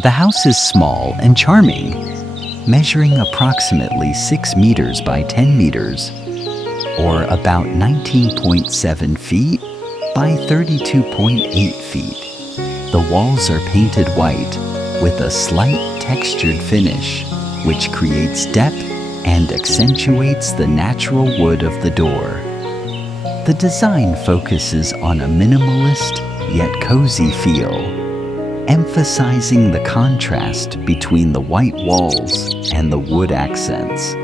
The house is small and charming, measuring approximately 6 meters by 10 meters, or about 19.7 feet by 32.8 feet. The walls are painted white with a slight textured finish, which creates depth and accentuates the natural wood of the door. The design focuses on a minimalist yet cozy feel, emphasizing the contrast between the white walls and the wood accents.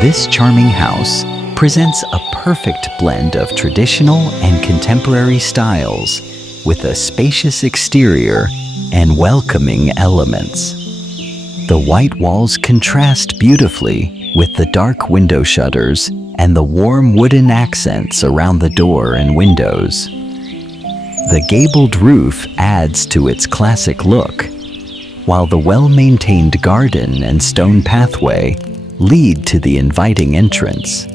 This charming house presents a perfect blend of traditional and contemporary styles with a spacious exterior and welcoming elements. The white walls contrast beautifully with the dark window shutters and the warm wooden accents around the door and windows. The gabled roof adds to its classic look, while the well-maintained garden and stone pathway lead to the inviting entrance.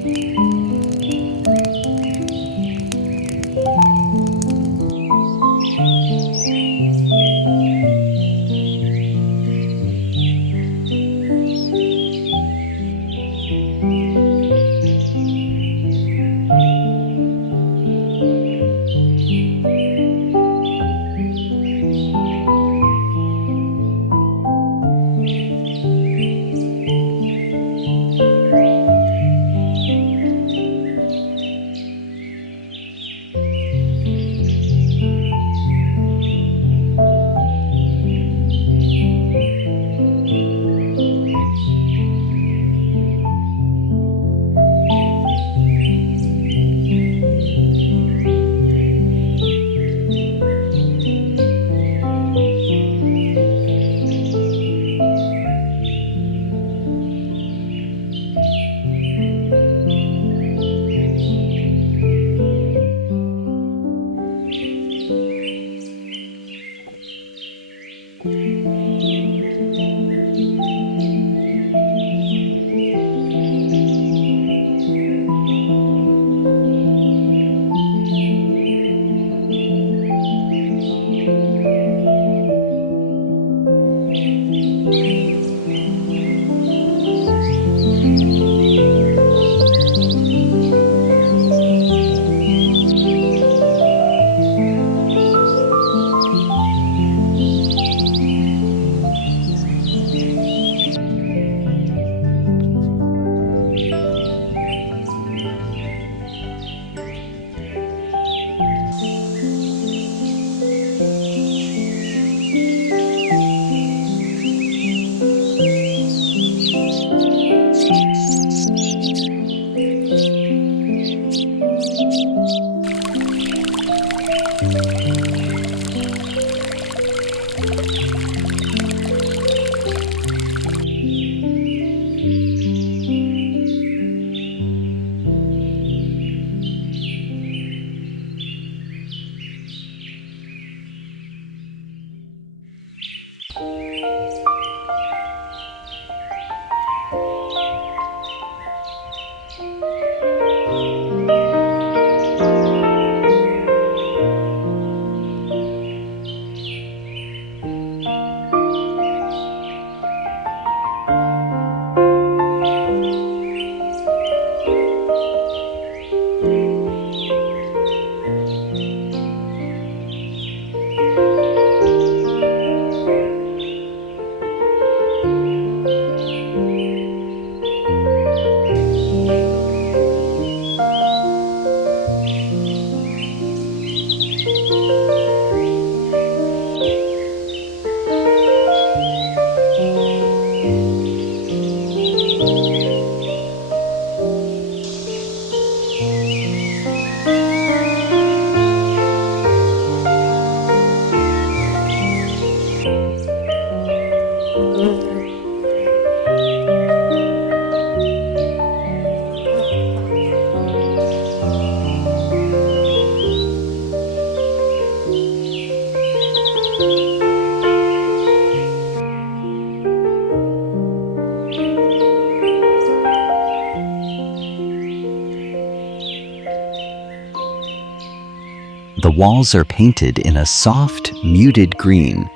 The walls are painted in a soft, muted green,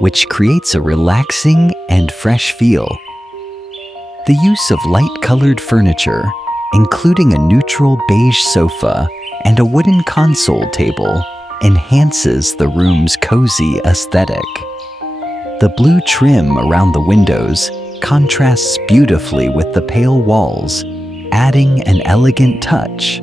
which creates a relaxing and fresh feel. The use of light-colored furniture, including a neutral beige sofa and a wooden console table, enhances the room's cozy aesthetic. The blue trim around the windows contrasts beautifully with the pale walls, adding an elegant touch.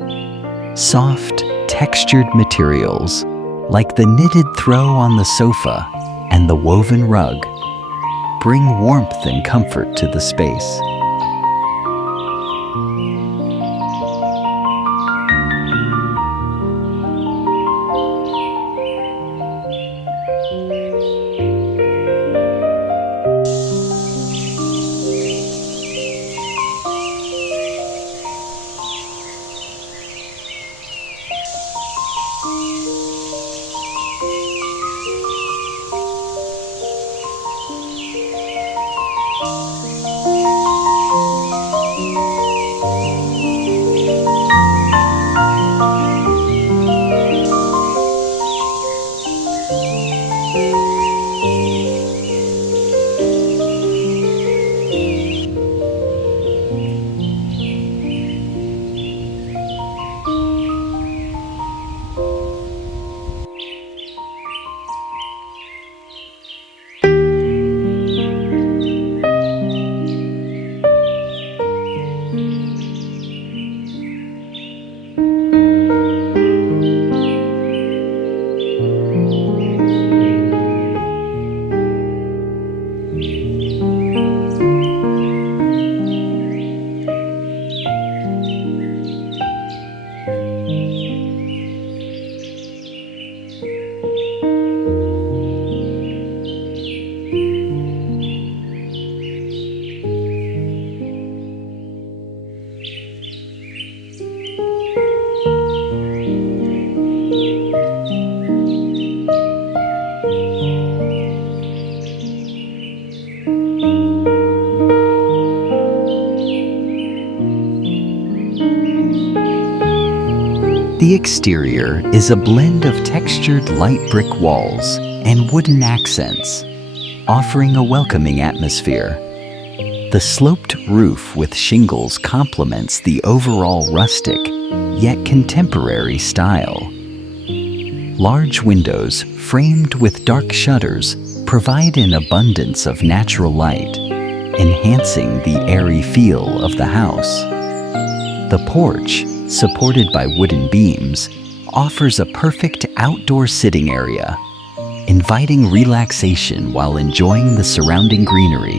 Soft, textured materials, like the knitted throw on the sofa and the woven rug, bring warmth and comfort to the space. The exterior is a blend of textured light brick walls and wooden accents, offering a welcoming atmosphere. The sloped roof with shingles complements the overall rustic, yet contemporary style. Large windows framed with dark shutters provide an abundance of natural light, enhancing the airy feel of the house. The porch, supported by wooden beams, offers a perfect outdoor sitting area, inviting relaxation while enjoying the surrounding greenery.